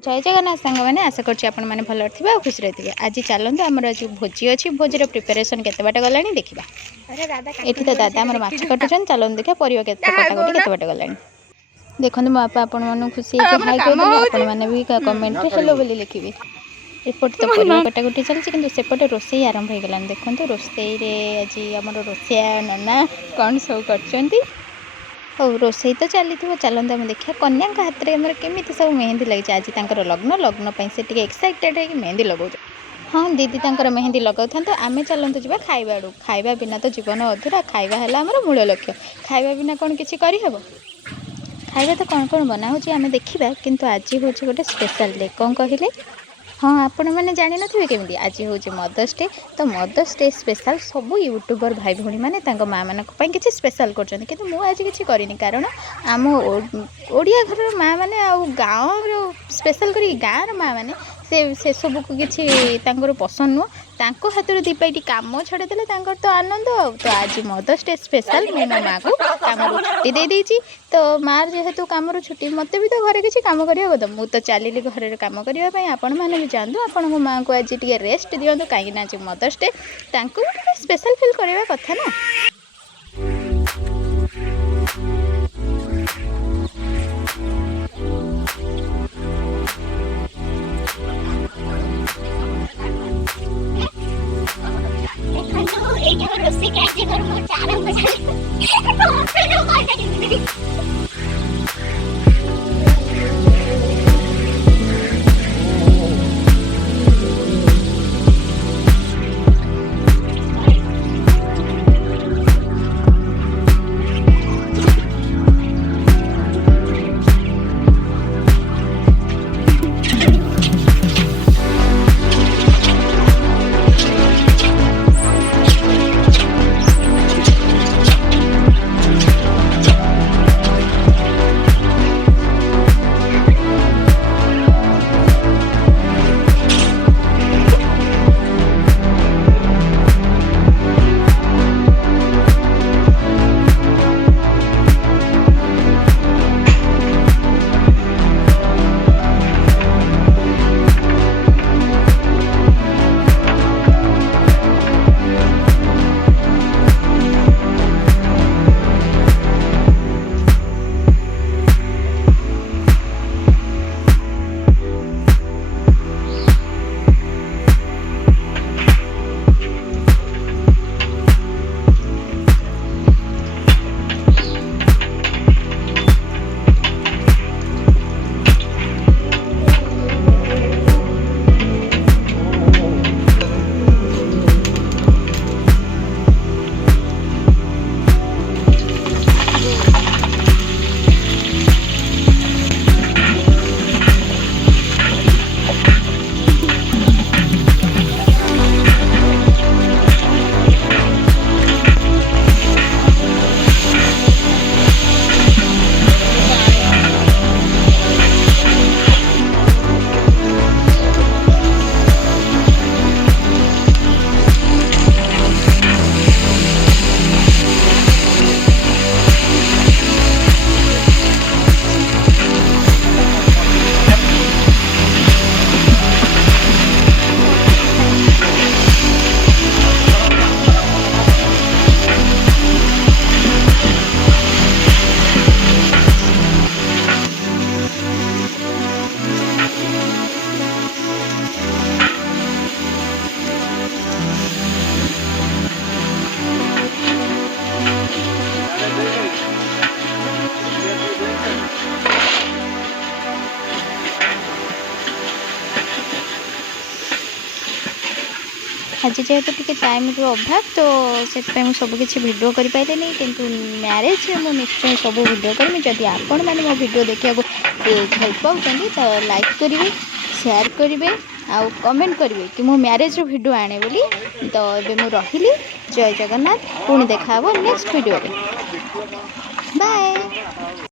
जय जगन्नाथ सांग मैंने आशा करुँच आपण मैंने भल थे खुशी रही आज चलते आमर आज भोजी अच्छी भोजर प्रिपेरेसन केते बाट गला देखा ये तो दादा आम माछ काटुन चलते देखा परिवा कटाकटी केते बाट गला देखो मो बापा आपण मन खुशी हाई कहते आपण मैंने भी कमेंट हेलो बोली लिखे एपटे तो परिवा कटाकटी चलती कि सेपटे रोसे आरंभ हो गलानी देखो रोसई आज आम रोसैया नना कौन सब कर रोसई तो चली चलते आम देखा कन्या हाथ में केमी सब मेहंदी लगी आज तर लग्न लग्न से एक्साइटेड है मेहंदी लगा हाँ दीदी मेहंदी लगा था आम चलते जा खाइबा आड़ू खाइबा बिना तो जीवन अधूरा खाइबा है आमर मूल लक्ष्य खाइबा बिना कौन किसी करहब खाइबा तो कौन कौन बना आम देखा किंतु आज हूँ गोटे स्पेशल डे कौन कहले हाँ आपण मैंने जानी नथिबे केमिति आज हूँ मदर्स डे तो मदर्स डे स्पेशल सब यूट्यूबर भाई भौणी मैंने माँ मान किसी स्पेशल कर आज किसी करनी कारण आम ओडिया घर माँ मैंने गाँव स्पेशल कर गाँव माँ मैंने से सब को किसी पसंद नुह तांको हाथ में दीपाटी कम छड़ेदे तो आनंद तो आज मदर्स डे स्पेशल मैं मो माँ को कम छुट्टी दे देती तो माँ जेहेतु कम छुट्टी मत भी तो घर किसी कम करवा तो मुझे चलि घर कम करने आपण मैंने भी जातु आपण माँ को आज टे रेस्ट दिंतु कहीं आज मदर्स डे स्पेशल फिल करवा कथा ना आज जेहेतु टी टाइम अभाव तो से सबकि भिड कर पारे नहीं किंतु मैरेज मुझे निश्चय सब भिड करी जदि आपण मैंने मो भिड देखा भल पाँच तो लाइक करेंगे शेयर करेंगे आउ कमेंट करेंगे कि मो मैरेज भिड आने बोली तो ये मुझे रही जय जगन्नाथ पुणी देखा नेक्स्ट वीडियो बाय।